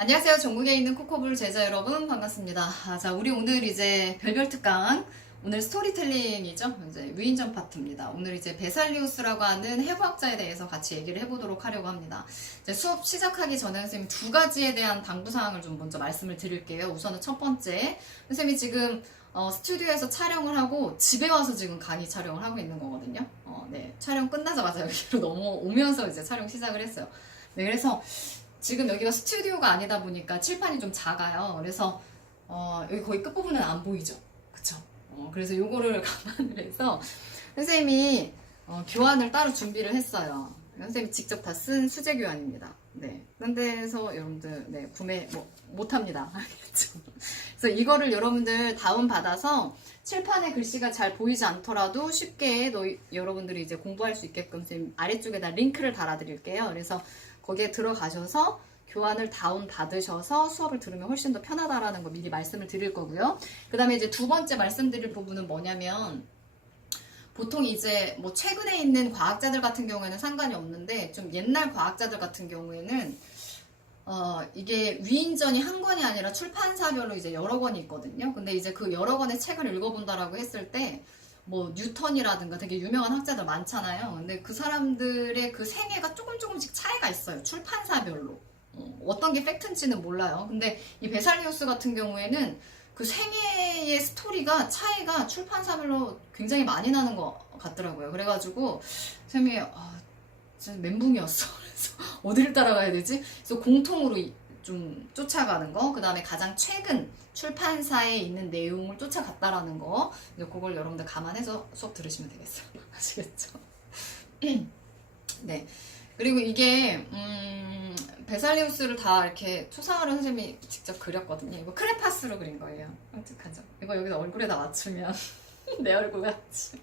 안녕하세요. 전국에 있는 코코블 제자 여러분 반갑습니다. 자, 우리 오늘 이제 별별 특강 오늘 스토리텔링이죠. 이제 위인전 파트입니다. 오늘 이제 베살리우스라고 하는 해부학자에 대해서 같이 얘기를 해보도록 하려고 합니다. 이제 수업 시작하기 전에 선생님 두 가지에 대한 당부사항을 좀 먼저 말씀을 드릴게요. 우선은 첫 번째, 선생님이 지금 스튜디오에서 촬영을 하고 집에 와서 지금 강의 촬영을 하고 있는 거거든요. 네, 촬영 끝나자마자 여기로 넘어오면서 이제 촬영 시작을 했어요. 네, 그래서 지금 여기가 스튜디오가 아니다 보니까 칠판이 좀 작아요. 그래서 여기 거의 끝부분은 안 보이죠. 그쵸? 그래서 요거를 감안을 해서 선생님이 교환을 따로 준비를 했어요. 선생님이 직접 다 쓴 수제 교환입니다. 네. 그런데서 여러분들 네, 구매 못합니다. 알겠죠? 그래서 이거를 여러분들 다운받아서 칠판에 글씨가 잘 보이지 않더라도 쉽게 여러분들이 이제 공부할 수 있게끔 선생님 아래쪽에다 링크를 달아드릴게요. 그래서 거기에 들어가셔서 교환을 다운 받으셔서 수업을 들으면 훨씬 더 편하다라는 거 미리 말씀을 드릴 거고요. 그 다음에 이제 두 번째 말씀드릴 부분은 뭐냐면, 보통 이제 뭐 최근에 있는 과학자들 같은 경우에는 상관이 없는데, 좀 옛날 과학자들 같은 경우에는 이게 위인전이 한 권이 아니라 출판사별로 이제 여러 권이 있거든요. 근데 이제 그 여러 권의 책을 읽어본다라고 했을 때, 뭐 뉴턴이라든가 되게 유명한 학자들 많잖아요. 근데 그 사람들의 그 생애가 조금씩 차이가 있어요. 출판사별로. 어떤 게 팩트인지는 몰라요. 근데 이 베살리우스 같은 경우에는 그 생애의 스토리가 차이가 출판사별로 굉장히 많이 나는 것 같더라고요. 그래가지고 선생님이 진짜 멘붕이었어. 그래서 어디를 따라가야 되지? 그래서 공통으로 좀 쫓아가는 거, 그 다음에 가장 최근 출판사에 있는 내용을 쫓아갔다라는 거, 그걸 여러분들 감안해서 수업 들으시면 되겠어요. 아시겠죠? 네. 그리고 이게 베살리우스를 다 이렇게 초상화를 선생님이 직접 그렸거든요. 이거 크레파스로 그린 거예요. 끔찍하죠? 이거 여기다 얼굴에다 맞추면 내 얼굴 같지.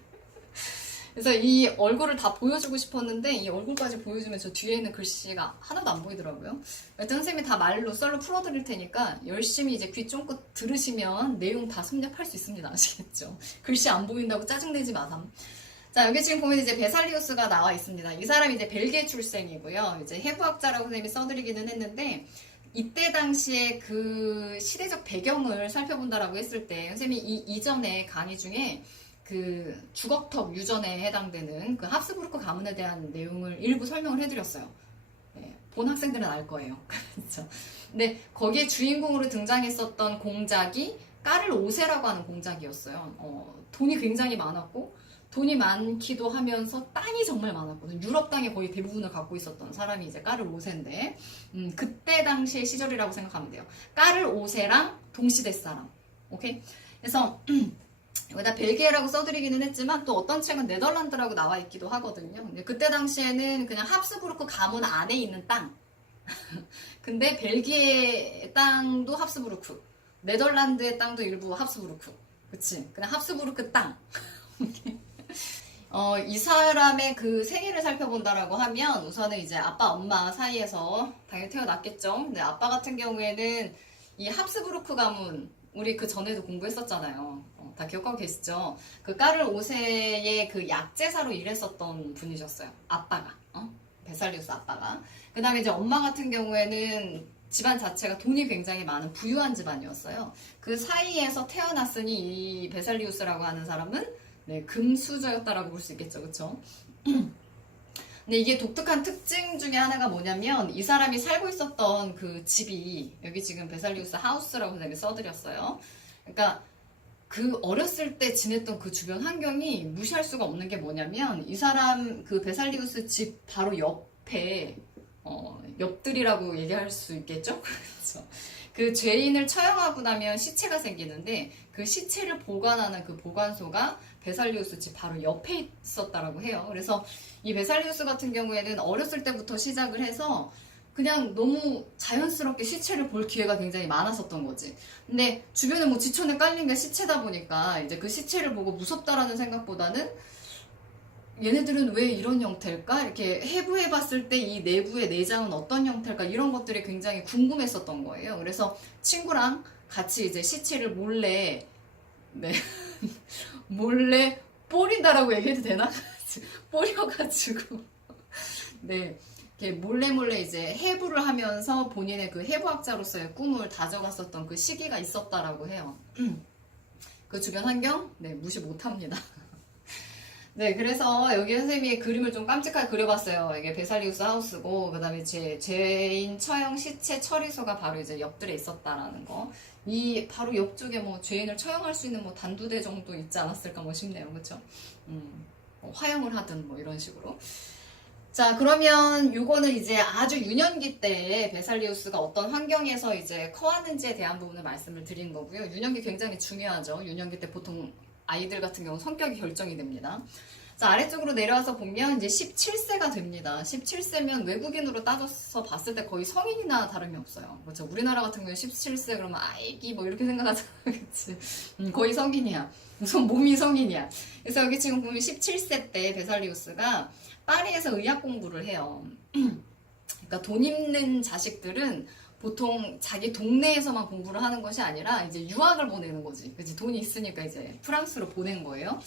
그래서 이 얼굴을 다 보여주고 싶었는데 이 얼굴까지 보여주면 저 뒤에 있는 글씨가 하나도 안 보이더라고요. 일단 선생님이 다 말로 썰로 풀어드릴 테니까 열심히 이제 귀 쫑긋 들으시면 내용 다 섭렵할 수 있습니다. 아시겠죠? 글씨 안 보인다고 짜증내지 마삼. 자, 여기 지금 보면 이제 베살리우스가 나와 있습니다. 이 사람이 이제 벨기에 출생이고요. 이제 해부학자라고 선생님이 써드리기는 했는데, 이때 당시에 그 시대적 배경을 살펴본다라고 했을 때, 선생님이 이전에 강의 중에 그 주걱턱 유전에 해당되는 그 합스부르크 가문에 대한 내용을 일부 설명을 해드렸어요. 네, 본 학생들은 알 거예요. 그렇죠? 근데 거기에 주인공으로 등장했었던 공작이 까를 5세라고 하는 공작이었어요. 돈이 굉장히 많았고, 돈이 많기도 하면서 땅이 정말 많았거든요. 유럽 땅의 거의 대부분을 갖고 있었던 사람이 이제 까를 5세인데, 그때 당시의 시절이라고 생각하면 돼요. 까를 5세랑 동시대 사람. 오케이? 그래서, 여기다 벨기에라고 써드리기는 했지만, 또 어떤 책은 네덜란드라고 나와 있기도 하거든요. 근데 그때 당시에는 그냥 합스부르크 가문 안에 있는 땅. 근데 벨기에 땅도 합스부르크. 네덜란드의 땅도 일부 합스부르크. 그치? 그냥 합스부르크 땅. 이 사람의 그 생애를 살펴본다라고 하면 우선은 이제 아빠 엄마 사이에서 당연히 태어났겠죠. 근데 아빠 같은 경우에는 이 합스부르크 가문, 우리 그 전에도 공부했었잖아요. 다 기억하고 계시죠? 그 까를 5세의 그 약제사로 일했었던 분이셨어요. 아빠가. 베살리우스 아빠가. 그 다음에 이제 엄마 같은 경우에는 집안 자체가 돈이 굉장히 많은 부유한 집안이었어요. 그 사이에서 태어났으니 이 베살리우스라고 하는 사람은 네, 금수저였다라고 볼 수 있겠죠. 그쵸? 근데 이게 독특한 특징 중에 하나가 뭐냐면 이 사람이 살고 있었던 그 집이 여기 지금 베살리우스 하우스라고 선생님이 써드렸어요. 그러니까 그 어렸을 때 지냈던 그 주변 환경이 무시할 수가 없는 게 뭐냐면 이 사람 그 베살리우스 집 바로 옆에 옆들이라고 얘기할 수 있겠죠? 그렇죠. 그 죄인을 처형하고 나면 시체가 생기는데 그 시체를 보관하는 그 보관소가 베살리우스 집 바로 옆에 있었다라고 해요. 그래서 이 베살리우스 같은 경우에는 어렸을 때부터 시작을 해서 그냥 너무 자연스럽게 시체를 볼 기회가 굉장히 많았었던 거지. 근데 주변에 뭐 지천에 깔린 게 시체다 보니까 이제 그 시체를 보고 무섭다라는 생각보다는 얘네들은 왜 이런 형태일까? 이렇게 해부해봤을 때 이 내부의 내장은 어떤 형태일까? 이런 것들이 굉장히 궁금했었던 거예요. 그래서 친구랑 같이 이제 시체를 몰래, 네, 뿌린다라고 얘기해도 되나? 뿌려가지고, 네, 이렇게 몰래 몰래 이제 해부를 하면서 본인의 그 해부학자로서의 꿈을 다져갔었던 그 시기가 있었다라고 해요. 그 주변 환경? 네, 무시 못합니다. 네, 그래서 여기 선생님이 그림을 좀 깜찍하게 그려봤어요. 이게 베살리우스 하우스고, 그 다음에 죄인 처형 시체 처리소가 바로 이제 옆들에 있었다라는 거. 이 바로 옆쪽에 뭐 죄인을 처형할 수 있는 뭐 단두대 정도 있지 않았을까 뭐 싶네요. 그쵸? 뭐 화형을 하든 뭐 이런 식으로. 자, 그러면 요거는 이제 아주 유년기 때 베살리우스가 어떤 환경에서 이제 커왔는지에 대한 부분을 말씀을 드린 거고요. 유년기 굉장히 중요하죠. 유년기 때 보통 아이들 같은 경우 성격이 결정이 됩니다. 자, 아래쪽으로 내려와서 보면 이제 17세가 됩니다. 17세면 외국인으로 따져서 봤을 때 거의 성인이나 다름이 없어요. 그렇죠? 우리나라 같은 경우에 17세 그러면 아이기 뭐 이렇게 생각하잖아. 그치? 그거의 성인이야. 우선 몸이 성인이야. 그래서 여기 지금 보면 17세 때 베살리우스가 파리에서 의학 공부를 해요. 그러니까 돈 있는 자식들은 보통 자기 동네에서만 공부를 하는 것이 아니라 이제 유학을 보내는 거지. 그치? 돈이 있으니까 이제 프랑스로 보낸 거예요.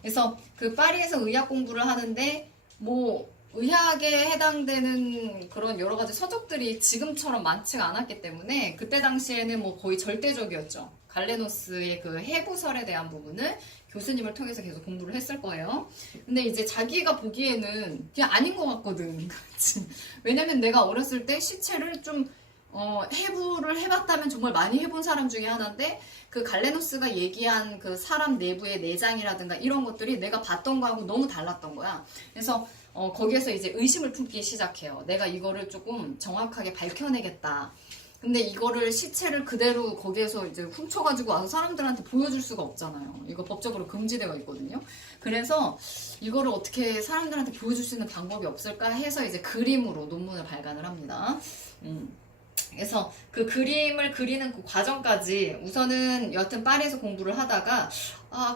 그래서 그 파리에서 의학 공부를 하는데 뭐 의학에 해당되는 그런 여러 가지 서적들이 지금처럼 많지가 않았기 때문에 그때 당시에는 뭐 거의 절대적이었죠. 갈레노스의 그 해부설에 대한 부분을 교수님을 통해서 계속 공부를 했을 거예요. 근데 이제 자기가 보기에는 그냥 아닌 것 같거든. 왜냐면 내가 어렸을 때 시체를 좀 해부를 해봤다면 정말 많이 해본 사람 중에 하나인데 그 갈레노스가 얘기한 그 사람 내부의 내장이라든가 이런 것들이 내가 봤던 거하고 너무 달랐던 거야. 그래서 거기에서 이제 의심을 품기 시작해요. 내가 이거를 조금 정확하게 밝혀내겠다. 근데 이거를 시체를 그대로 거기에서 이제 훔쳐가지고 와서 사람들한테 보여줄 수가 없잖아요. 이거 법적으로 금지되어 있거든요. 그래서 이거를 어떻게 사람들한테 보여줄 수 있는 방법이 없을까 해서 이제 그림으로 논문을 발간을 합니다. 그래서 그 그림을 그리는 그 과정까지 우선은 여튼 파리에서 공부를 하다가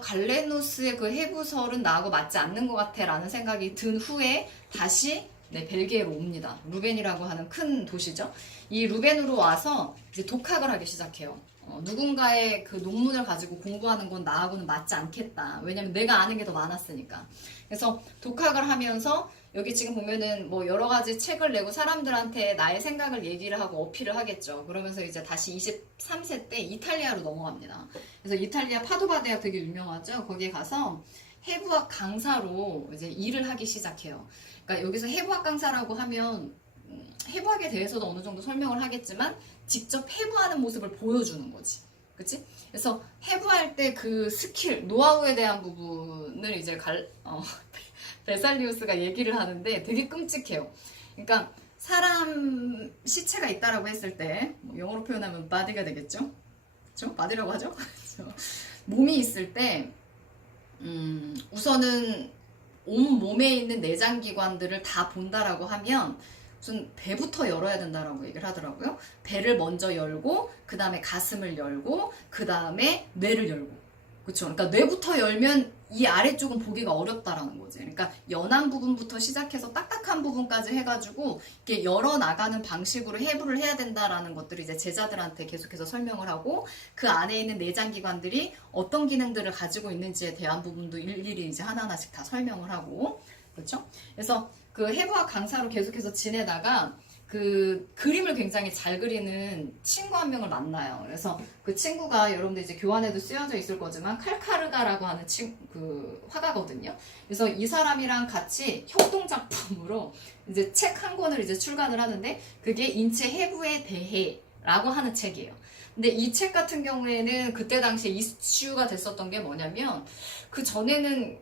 갈레노스의 그 해부설은 나하고 맞지 않는 것 같아 라는 생각이 든 후에 다시 벨기에로 옵니다. 루벤이라고 하는 큰 도시죠. 이 루벤으로 와서 이제 독학을 하기 시작해요. 누군가의 그 논문을 가지고 공부하는 건 나하고는 맞지 않겠다. 왜냐면 내가 아는 게 더 많았으니까. 그래서 독학을 하면서 여기 지금 보면은 뭐 여러 가지 책을 내고 사람들한테 나의 생각을 얘기를 하고 어필을 하겠죠. 그러면서 이제 다시 23세 때 이탈리아로 넘어갑니다. 그래서 이탈리아 파도바 대학 되게 유명하죠. 거기에 가서 해부학 강사로 이제 일을 하기 시작해요. 그러니까 여기서 해부학 강사라고 하면 해부학에 대해서도 어느 정도 설명을 하겠지만 직접 해부하는 모습을 보여주는 거지. 그치? 그래서 해부할 때 그 스킬, 노하우에 대한 부분을 이제 베살리우스가 얘기를 하는데 되게 끔찍해요. 그러니까 사람 시체가 있다라고 했을 때 뭐 영어로 표현하면 body가 되겠죠? 그렇죠? body라고 하죠? 몸이 있을 때 우선은 온 몸에 있는 내장기관들을 다 본다라고 하면 우선 배부터 열어야 된다라고 얘기를 하더라고요. 배를 먼저 열고 그 다음에 가슴을 열고 그 다음에 뇌를 열고 그렇죠. 그러니까 뇌부터 열면 이 아래쪽은 보기가 어렵다라는 거지. 그러니까 연한 부분부터 시작해서 딱딱한 부분까지 해가지고 이렇게 열어 나가는 방식으로 해부를 해야 된다라는 것들을 이제 제자들한테 계속해서 설명을 하고 그 안에 있는 내장기관들이 어떤 기능들을 가지고 있는지에 대한 부분도 일일이 이제 하나하나씩 다 설명을 하고 그렇죠. 그래서 그 해부학 강사로 계속해서 지내다가 그 그림을 굉장히 잘 그리는 친구 한 명을 만나요. 그래서 그 친구가 여러분들 이제 교환에도 쓰여져 있을 거지만 칼카르가라고 하는 그 화가거든요. 그래서 이 사람이랑 같이 협동작품으로 이제 책 한 권을 이제 출간을 하는데 그게 인체 해부에 대해라고 하는 책이에요. 근데 이 책 같은 경우에는 그때 당시에 이슈가 됐었던 게 뭐냐면 그 전에는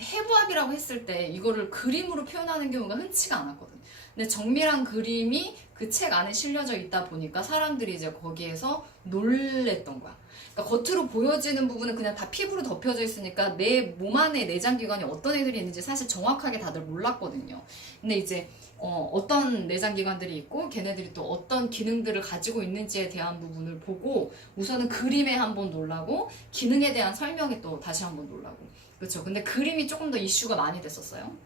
해부학이라고 했을 때 이거를 그림으로 표현하는 경우가 흔치가 않았거든. 근데 정밀한 그림이 그 책 안에 실려져 있다 보니까 사람들이 이제 거기에서 놀랬던 거야. 그러니까 겉으로 보여지는 부분은 그냥 다 피부로 덮여져 있으니까 내 몸 안에 내장기관이 어떤 애들이 있는지 사실 정확하게 다들 몰랐거든요. 근데 이제 어떤 내장기관들이 있고 걔네들이 또 어떤 기능들을 가지고 있는지에 대한 부분을 보고 우선은 그림에 한번 놀라고 기능에 대한 설명에 또 다시 한번 놀라고 그렇죠. 근데 그림이 조금 더 이슈가 많이 됐었어요.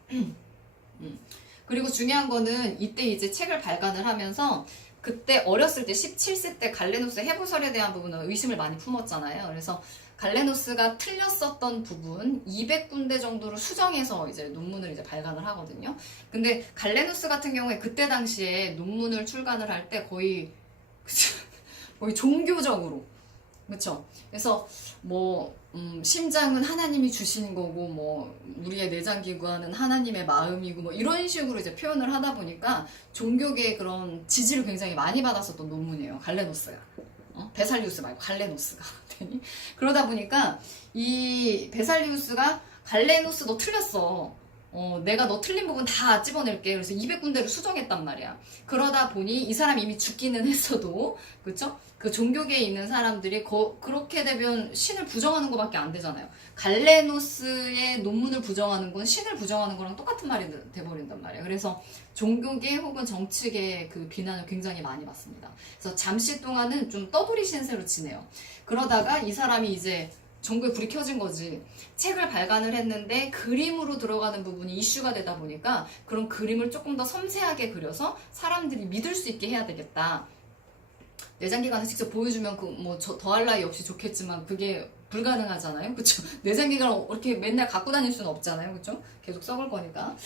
그리고 중요한 거는 이때 이제 책을 발간을 하면서 그때 어렸을 때 17세 때 갈레노스 해부설에 대한 부분은 의심을 많이 품었잖아요. 그래서 갈레노스가 틀렸었던 부분 200군데 정도를 수정해서 이제 논문을 이제 발간을 하거든요. 근데 갈레노스 같은 경우에 그때 당시에 논문을 출간을 할 때 거의 종교적으로, 그렇죠? 그래서 뭐 심장은 하나님이 주신 거고 뭐 우리의 내장 기관은 하나님의 마음이고 뭐 이런 식으로 이제 표현을 하다 보니까 종교계의 그런 지지를 굉장히 많이 받았었던 논문이에요. 갈레노스가. 베살리우스 말고 갈레노스가. 그러다 보니까 이 베살리우스가 갈레노스 너 틀렸어. 내가 너 틀린 부분 다 집어낼게. 그래서 200군데를 수정했단 말이야. 그러다 보니 이 사람이 이미 죽기는 했어도, 그쵸? 그 종교계에 있는 사람들이 그렇게 되면 신을 부정하는 것밖에 안 되잖아요. 갈레노스의 논문을 부정하는 건 신을 부정하는 거랑 똑같은 말이 돼버린단 말이에요. 그래서 종교계 혹은 정치계의 그 비난을 굉장히 많이 받습니다. 그래서 잠시 동안은 좀 떠돌이 신세로 지내요. 그러다가 이 사람이 이제 전국에 불이 켜진 거지. 책을 발간을 했는데 그림으로 들어가는 부분이 이슈가 되다 보니까 그런 그림을 조금 더 섬세하게 그려서 사람들이 믿을 수 있게 해야 되겠다. 내장기관을 직접 보여주면 더할 나위 없이 좋겠지만 그게 불가능하잖아요. 그쵸? 내장기관을 이렇게 맨날 갖고 다닐 수는 없잖아요. 그쵸? 계속 썩을 거니까.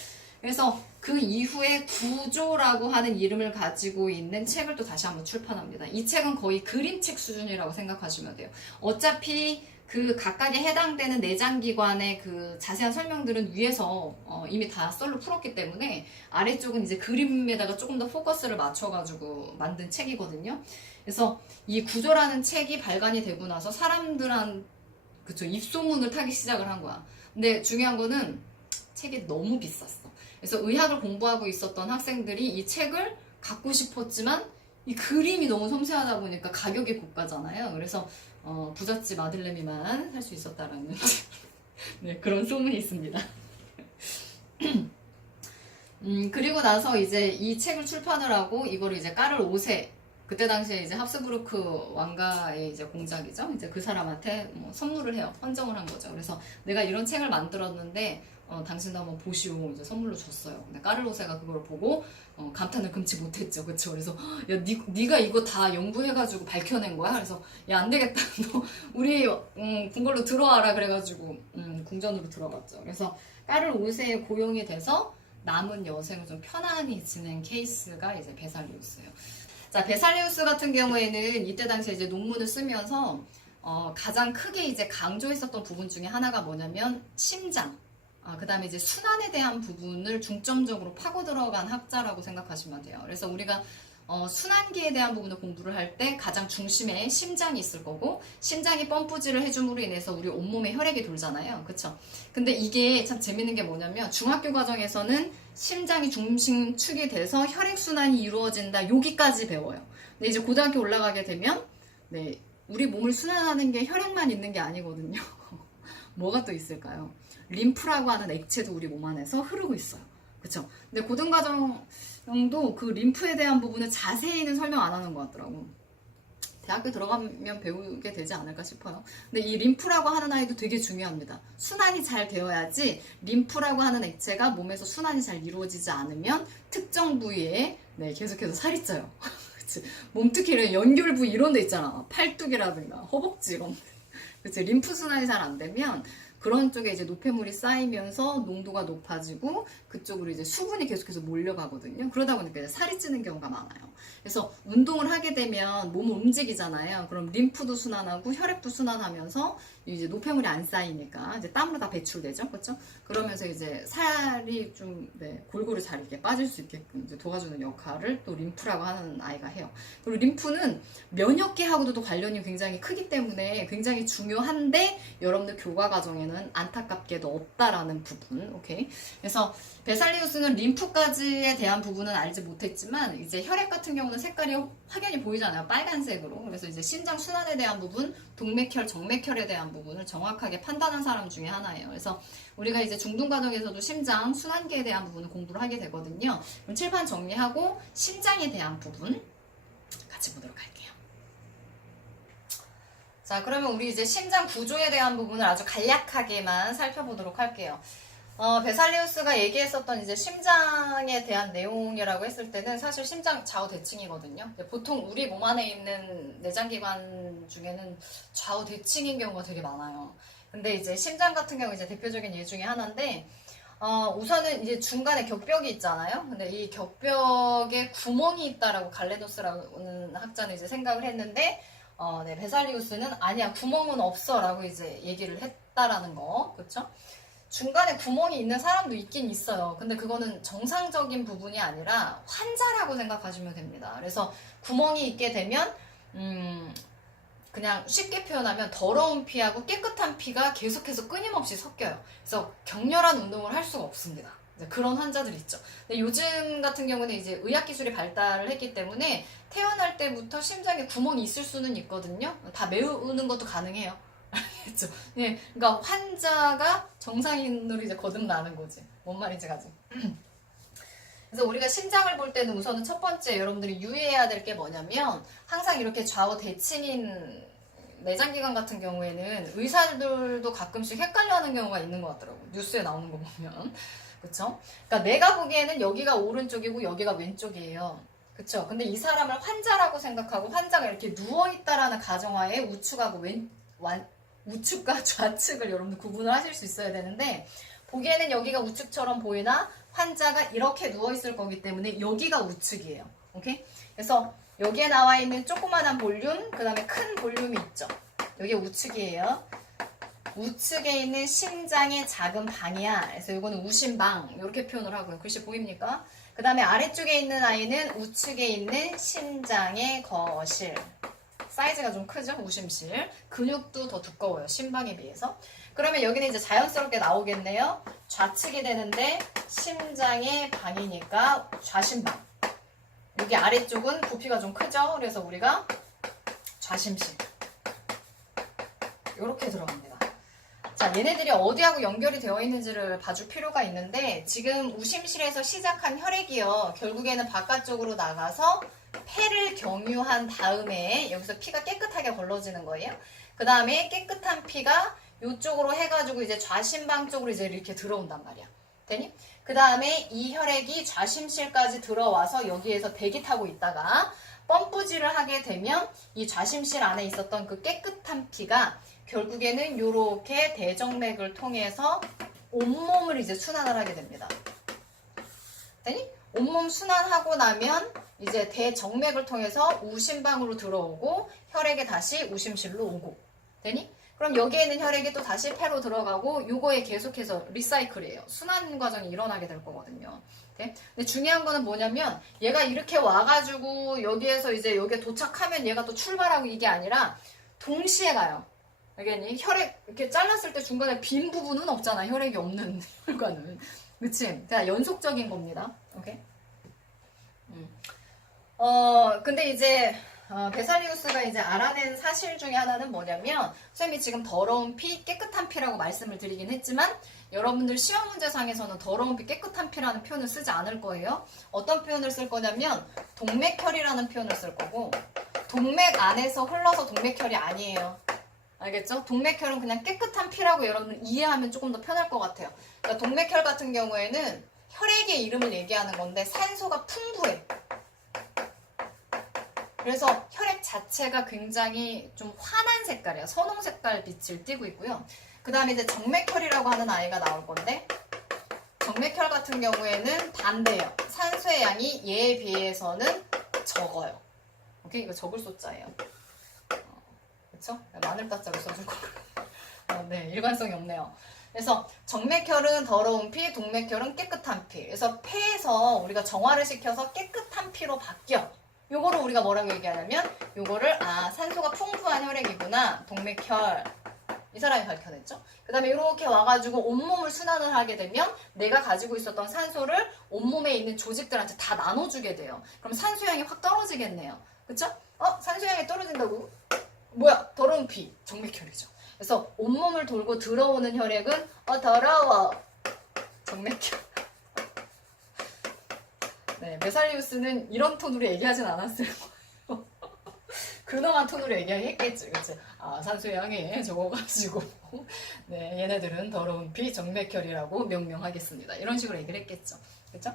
그래서 그 이후에 구조라고 하는 이름을 가지고 있는 책을 또 다시 한번 출판합니다. 이 책은 거의 그림책 수준이라고 생각하시면 돼요. 어차피 그 각각에 해당되는 내장기관의 그 자세한 설명들은 위에서 이미 다 썰로 풀었기 때문에 아래쪽은 이제 그림에다가 조금 더 포커스를 맞춰가지고 만든 책이거든요. 그래서 이 구조라는 책이 발간이 되고 나서 그쵸, 입소문을 타기 시작을 한 거야. 근데 중요한 거는 책이 너무 비쌌어. 그래서 의학을 공부하고 있었던 학생들이 이 책을 갖고 싶었지만 이 그림이 너무 섬세하다 보니까 가격이 고가잖아요. 그래서 부잣집 아들내미만 살 수 있었다라는 네, 그런 소문이 있습니다. 그리고 나서 이제 이 책을 출판을 하고 이거를 이제 까를 5세, 그때 당시에 이제 합스부르크 왕가의 이제 공작이죠. 이제 그 사람한테 뭐 선물을 해요. 헌정을 한 거죠. 그래서 내가 이런 책을 만들었는데 당신도 한번 보시오. 이제 선물로 줬어요. 근데 까를로세가 그걸 보고 감탄을 금치 못했죠. 그쵸? 그래서 야, 네가 이거 다 연구해가지고 밝혀낸 거야? 그래서 야, 안 되겠다. 너 우리 궁궐로 들어와라. 그래가지고 궁전으로 들어갔죠. 그래서 까를 5세에 고용이 돼서 남은 여생을 좀 편안히 지낸 케이스가 이제 베살리우스예요. 자, 베살리우스 같은 경우에는 이때 당시에 이제 논문을 쓰면서 가장 크게 이제 강조했었던 부분 중에 하나가 뭐냐면 심장, 그 다음에 이제 순환에 대한 부분을 중점적으로 파고 들어간 학자라고 생각하시면 돼요. 그래서 우리가 순환기에 대한 부분을 공부를 할 때 가장 중심에 심장이 있을 거고, 심장이 펌프질을 해줌으로 인해서 우리 온몸에 혈액이 돌잖아요. 그쵸? 근데 이게 참 재밌는 게 뭐냐면 중학교 과정에서는 심장이 중심축이 돼서 혈액순환이 이루어진다, 여기까지 배워요. 근데 이제 고등학교 올라가게 되면 네, 우리 몸을 순환하는 게 혈액만 있는 게 아니거든요. 뭐가 또 있을까요? 림프라고 하는 액체도 우리 몸 안에서 흐르고 있어요. 그쵸? 근데 고등과정도 그 림프에 대한 부분을 자세히는 설명 안 하는 것 같더라고. 대학교 들어가면 배우게 되지 않을까 싶어요. 근데 이 림프라고 하는 아이도 되게 중요합니다. 순환이 잘 되어야지. 림프라고 하는 액체가 몸에서 순환이 잘 이루어지지 않으면 특정 부위에 계속해서 살이 쪄요. 그치? 몸특히 연결 부위 이런 데 있잖아. 팔뚝이라든가 허벅지 이런 데. 그치? 림프 순환이 잘 안 되면 그런 쪽에 이제 노폐물이 쌓이면서 농도가 높아지고 그쪽으로 이제 수분이 계속해서 몰려가거든요. 그러다 보니까 이제 살이 찌는 경우가 많아요. 그래서 운동을 하게 되면 몸을 움직이잖아요. 그럼 림프도 순환하고 혈액도 순환하면서 이제 노폐물이 안 쌓이니까 이제 땀으로 다 배출되죠. 그렇죠? 그러면서 이제 살이 좀 골고루 잘 이렇게 빠질 수 있게끔 이제 도와주는 역할을 또 림프라고 하는 아이가 해요. 그리고 림프는 면역계하고도 관련이 굉장히 크기 때문에 굉장히 중요한데 여러분들 교과 과정에는 안타깝게도 없다라는 부분. 오케이. 그래서 베살리우스는 림프까지에 대한 부분은 알지 못했지만 이제 혈액 같은 경우는 색깔이 확연히 보이잖아요. 빨간색으로. 그래서 이제 심장 순환에 대한 부분, 동맥혈, 정맥혈에 대한 부분을 정확하게 판단한 사람 중에 하나예요. 그래서 우리가 이제 중등 과정에서도 심장 순환계에 대한 부분을 공부를 하게 되거든요. 그럼 칠판 정리하고 심장에 대한 부분 같이 보도록 할게요. 자, 그러면 우리 이제 심장 구조에 대한 부분을 아주 간략하게만 살펴보도록 할게요. 베살리우스가 얘기했었던 이제 심장에 대한 내용이라고 했을 때는 사실 심장 좌우 대칭이거든요. 보통 우리 몸 안에 있는 내장기관 중에는 좌우 대칭인 경우가 되게 많아요. 근데 이제 심장 같은 경우 이제 대표적인 예 중에 하나인데, 우선은 이제 중간에 격벽이 있잖아요. 근데 이 격벽에 구멍이 있다라고 갈레노스라는 학자는 이제 생각을 했는데, 네, 베살리우스는 아니야, 구멍은 없어라고 이제 얘기를 했다라는 거, 그렇죠? 중간에 구멍이 있는 사람도 있긴 있어요. 근데 그거는 정상적인 부분이 아니라 환자라고 생각하시면 됩니다. 그래서 구멍이 있게 되면 그냥 쉽게 표현하면 더러운 피하고 깨끗한 피가 계속해서 끊임없이 섞여요. 그래서 격렬한 운동을 할 수가 없습니다. 그런 환자들이 있죠. 근데 요즘 같은 경우는 이제 의학기술이 발달을 했기 때문에 태어날 때부터 심장에 구멍이 있을 수는 있거든요. 다 메우는 것도 가능해요. 알겠죠? 네, 그러니까 환자가 정상인으로 이제 거듭나는 거지. 뭔 말인지 가지. 그래서 우리가 심장을 볼 때는 우선은 첫 번째 여러분들이 유의해야 될 게 뭐냐면 항상 이렇게 좌우 대칭인 내장기관 같은 경우에는 의사들도 가끔씩 헷갈려하는 경우가 있는 것 같더라고. 뉴스에 나오는 거 보면. 그쵸? 그러니까 내가 보기에는 여기가 오른쪽이고 여기가 왼쪽이에요. 그쵸? 근데 이 사람을 환자라고 생각하고 환자가 이렇게 누워있다라는 가정하에 우측과 좌측을 여러분들 구분을 하실 수 있어야 되는데 보기에는 여기가 우측처럼 보이나 환자가 이렇게 누워있을 거기 때문에 여기가 우측이에요. 오케이? 그래서 여기에 나와 있는 조그만한 볼륨, 그 다음에 큰 볼륨이 있죠. 여기 우측이에요. 우측에 있는 심장의 작은 방이야. 그래서 이거는 우심방 이렇게 표현을 하고요. 글씨 보입니까? 그 다음에 아래쪽에 있는 아이는 우측에 있는 심장의 거실. 사이즈가 좀 크죠? 우심실. 근육도 더 두꺼워요. 심방에 비해서. 그러면 여기는 이제 자연스럽게 나오겠네요. 좌측이 되는데 심장의 방이니까 좌심방. 여기 아래쪽은 부피가 좀 크죠? 그래서 우리가 좌심실. 이렇게 들어갑니다. 자, 얘네들이 어디하고 연결이 되어 있는지를 봐줄 필요가 있는데 지금 우심실에서 시작한 혈액이요. 결국에는 바깥쪽으로 나가서 폐를 경유한 다음에 여기서 피가 깨끗하게 걸러지는 거예요. 그 다음에 깨끗한 피가 이쪽으로 해가지고 이제 좌심방 쪽으로 이제 이렇게 들어온단 말이야. 되니? 그 다음에 이 혈액이 좌심실까지 들어와서 여기에서 대기 타고 있다가 펌프질을 하게 되면 이 좌심실 안에 있었던 그 깨끗한 피가 결국에는 이렇게 대정맥을 통해서 온몸을 이제 순환을 하게 됩니다. 되니? 온몸 순환하고 나면 이제 대정맥을 통해서 우심방으로 들어오고 혈액이 다시 우심실로 오고. 되니? 그럼 여기에 있는 혈액이 또 다시 폐로 들어가고 요거에 계속해서 리사이클이에요. 순환 과정이 일어나게 될 거거든요. 오케이? 근데 중요한 거는 뭐냐면 얘가 이렇게 와가지고 여기에서 이제 여기에 도착하면 얘가 또 출발하고 이게 아니라 동시에 가요. 알겠니? 혈액 이렇게 잘랐을 때 중간에 빈 부분은 없잖아. 혈액이 없는 혈관은. 그치? 그러니까 연속적인 겁니다. 오케이? 근데 이제 베살리우스가 이제 알아낸 사실 중에 하나는 뭐냐면 선생님이 지금 더러운 피, 깨끗한 피라고 말씀을 드리긴 했지만 여러분들 시험 문제상에서는 더러운 피, 깨끗한 피라는 표현을 쓰지 않을 거예요. 어떤 표현을 쓸 거냐면 동맥혈이라는 표현을 쓸 거고 동맥 안에서 흘러서 동맥혈이 아니에요. 알겠죠? 동맥혈은 그냥 깨끗한 피라고 여러분 이해하면 조금 더 편할 것 같아요. 그러니까 동맥혈 같은 경우에는 혈액의 이름을 얘기하는 건데 산소가 풍부해. 그래서 혈액 자체가 굉장히 좀 환한 색깔이에요. 선홍 색깔 빛을 띠고 있고요. 그 다음에 이제 정맥혈이라고 하는 아이가 나올 건데 정맥혈 같은 경우에는 반대예요. 산소의 양이 얘에 비해서는 적어요. 오케이? 이거 적을 숫자예요. 그쵸? 마늘 따자로 써줄 거고. 네, 일관성이 없네요. 그래서 정맥혈은 더러운 피, 동맥혈은 깨끗한 피. 그래서 폐에서 우리가 정화를 시켜서 깨끗한 피로 바뀌어. 요거를 우리가 뭐라고 얘기하냐면 요거를 산소가 풍부한 혈액이구나. 동맥혈. 이 사람이 밝혀냈죠. 그 다음에 이렇게 와가지고 온몸을 순환을 하게 되면 내가 가지고 있었던 산소를 온몸에 있는 조직들한테 다 나눠주게 돼요. 그럼 산소량이 확 떨어지겠네요. 그쵸? 산소량이 떨어진다고? 뭐야? 더러운 피. 정맥혈이죠. 그래서 온몸을 돌고 들어오는 혈액은 더러워. 정맥혈. 네, 베살리우스는 이런 톤으로 얘기하진 않았을 거예요. 근엄한 톤으로 얘기했겠지, 그치? 아, 산소양이 적어가지고, 네, 얘네들은 더러운 피 정맥혈이라고 명명하겠습니다. 이런 식으로 얘기를 했겠죠. 그쵸?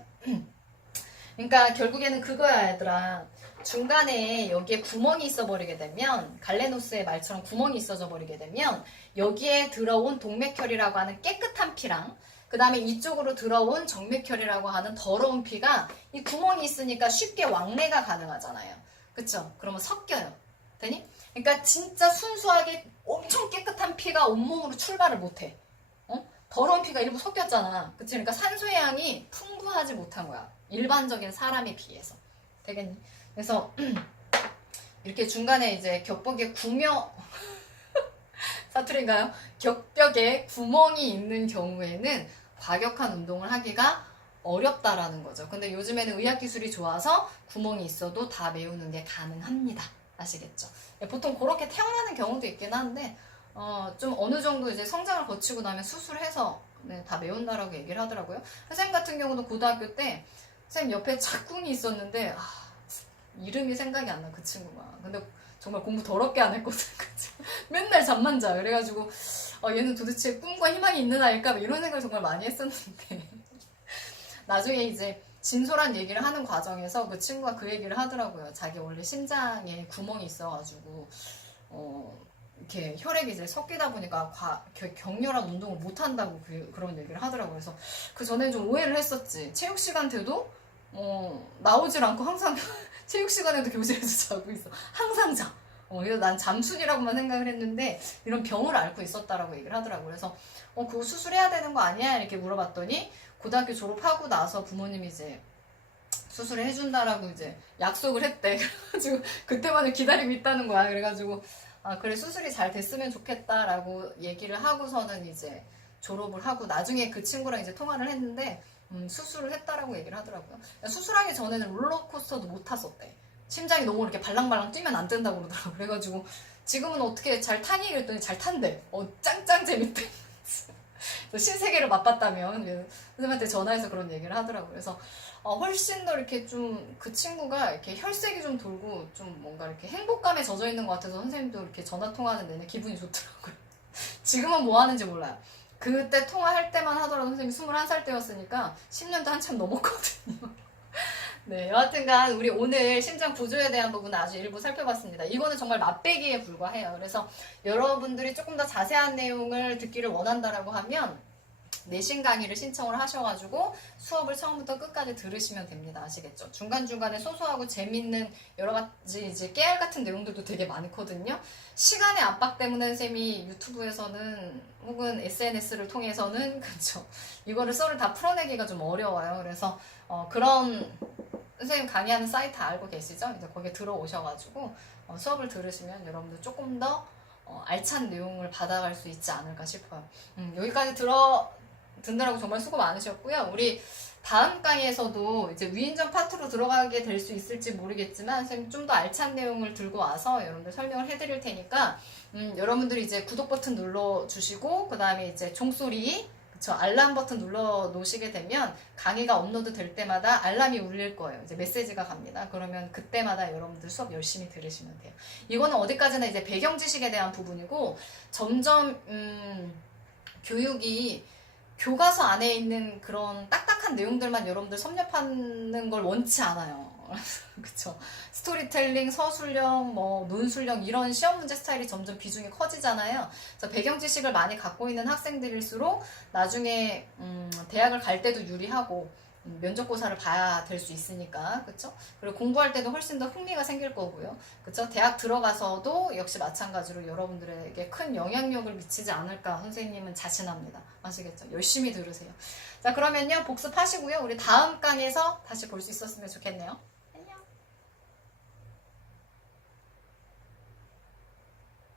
그러니까 결국에는 그거야, 얘들아. 중간에 여기에 구멍이 있어 버리게 되면, 갈레노스의 말처럼 구멍이 있어져 버리게 되면, 여기에 들어온 동맥혈이라고 하는 깨끗한 피랑, 그 다음에 이쪽으로 들어온 정맥혈이라고 하는 더러운 피가 이 구멍이 있으니까 쉽게 왕래가 가능하잖아요. 그쵸? 그러면 섞여요. 되니? 그러니까 진짜 순수하게 엄청 깨끗한 피가 온몸으로 출발을 못해. 어? 더러운 피가 일부 섞였잖아. 그치? 그러니까 산소의 양이 풍부하지 못한 거야. 일반적인 사람에 비해서. 되겠니? 그래서 이렇게 중간에 이제 격벽에 사투리인가요? 격벽에 구멍이 있는 경우에는 과격한 운동을 하기가 어렵다라는 거죠. 근데 요즘에는 의학기술이 좋아서 구멍이 있어도 다 메우는 게 가능합니다. 아시겠죠? 보통 그렇게 태어나는 경우도 있긴 한데, 좀 어느 정도 이제 성장을 거치고 나면 수술해서 네, 다 메운다라고 얘기를 하더라고요. 선생님 같은 경우도 고등학교 때 선생님 옆에 짝꿍이 있었는데, 이름이 생각이 안 나, 그 친구가. 근데 정말 공부 더럽게 안 했거든. 그쵸? 맨날 잠만 자. 그래가지고, 얘는 도대체 꿈과 희망이 있는 아이일까? 이런 생각을 정말 많이 했었는데. 나중에 이제 진솔한 얘기를 하는 과정에서 그 친구가 그 얘기를 하더라고요. 자기 원래 심장에 구멍이 있어가지고, 이렇게 혈액이 이제 섞이다 보니까 격렬한 운동을 못 한다고 그런 얘기를 하더라고요. 그래서 그 전에는 좀 오해를 했었지. 체육 시간 때도, 나오질 않고 항상 체육 시간에도 교실에서 자고 있어. 항상 자. 그래서 난 잠순이라고만 생각을 했는데 이런 병을 앓고 있었다라고 얘기를 하더라고요. 그래서 그거 수술해야 되는 거 아니야? 이렇게 물어봤더니 고등학교 졸업하고 나서 부모님이 이제 수술을 해준다라고 이제 약속을 했대. 그래가지고 그때만을 기다리고 있다는 거야. 그래가지고 그래 수술이 잘 됐으면 좋겠다라고 얘기를 하고서는 이제 졸업을 하고 나중에 그 친구랑 이제 통화를 했는데 수술을 했다라고 얘기를 하더라고요. 수술하기 전에는 롤러코스터도 못 탔었대. 심장이 너무 이렇게 발랑발랑 뛰면 안 된다고 그러더라고. 그래가지고 지금은 어떻게 잘 타니? 그랬더니 잘 탄대. 짱짱 재밌대. 신세계를 맛봤다면 선생님한테 전화해서 그런 얘기를 하더라고요. 그래서 훨씬 더 이렇게 좀 그 친구가 이렇게 혈색이 좀 돌고 좀 뭔가 이렇게 행복감에 젖어 있는 것 같아서 선생님도 이렇게 전화 통화하는 내내 기분이 좋더라고요. 지금은 뭐 하는지 몰라요. 그때 통화할 때만 하더라도 선생님이 21살 때였으니까 10년도 한참 넘었거든요. 네, 여하튼간 우리 오늘 심장 구조에 대한 부분은 아주 일부 살펴봤습니다. 이거는 정말 맛배기에 불과해요. 그래서 여러분들이 조금 더 자세한 내용을 듣기를 원한다라고 하면 내신 강의를 신청을 하셔가지고 수업을 처음부터 끝까지 들으시면 됩니다. 아시겠죠? 중간중간에 소소하고 재밌는 여러 가지 이제 깨알 같은 내용들도 되게 많거든요. 시간의 압박 때문에 선생님이 유튜브에서는 혹은 SNS를 통해서는 그렇죠. 이거를 썰을 다 풀어내기가 좀 어려워요. 그래서 그런 선생님 강의하는 사이트 알고 계시죠? 이제 거기에 들어오셔가지고 수업을 들으시면 여러분들 조금 더 알찬 내용을 받아갈 수 있지 않을까 싶어요. 여기까지 듣느라고 정말 수고 많으셨고요. 우리 다음 강의에서도 이제 위인전 파트로 들어가게 될 수 있을지 모르겠지만 선생님 좀 더 알찬 내용을 들고 와서 여러분들 설명을 해드릴 테니까 여러분들이 이제 구독 버튼 눌러주시고 그 다음에 이제 종소리 알람 버튼 눌러 놓으시게 되면 강의가 업로드 될 때마다 알람이 울릴 거예요. 이제 메시지가 갑니다. 그러면 그때마다 여러분들 수업 열심히 들으시면 돼요. 이거는 어디까지나 이제 배경 지식에 대한 부분이고 점점 교육이 교과서 안에 있는 그런 딱딱한 내용들만 여러분들 섭렵하는 걸 원치 않아요. 그쵸? 스토리텔링, 서술형, 논술형 이런 시험 문제 스타일이 점점 비중이 커지잖아요. 그래서 배경 지식을 많이 갖고 있는 학생들일수록 나중에 대학을 갈 때도 유리하고 면접고사를 봐야 될 수 있으니까 그쵸? 그리고 공부할 때도 훨씬 더 흥미가 생길 거고요. 그쵸? 대학 들어가서도 역시 마찬가지로 여러분들에게 큰 영향력을 미치지 않을까 선생님은 자신합니다. 아시겠죠? 열심히 들으세요. 자 그러면요 복습하시고요. 우리 다음 강에서 다시 볼 수 있었으면 좋겠네요.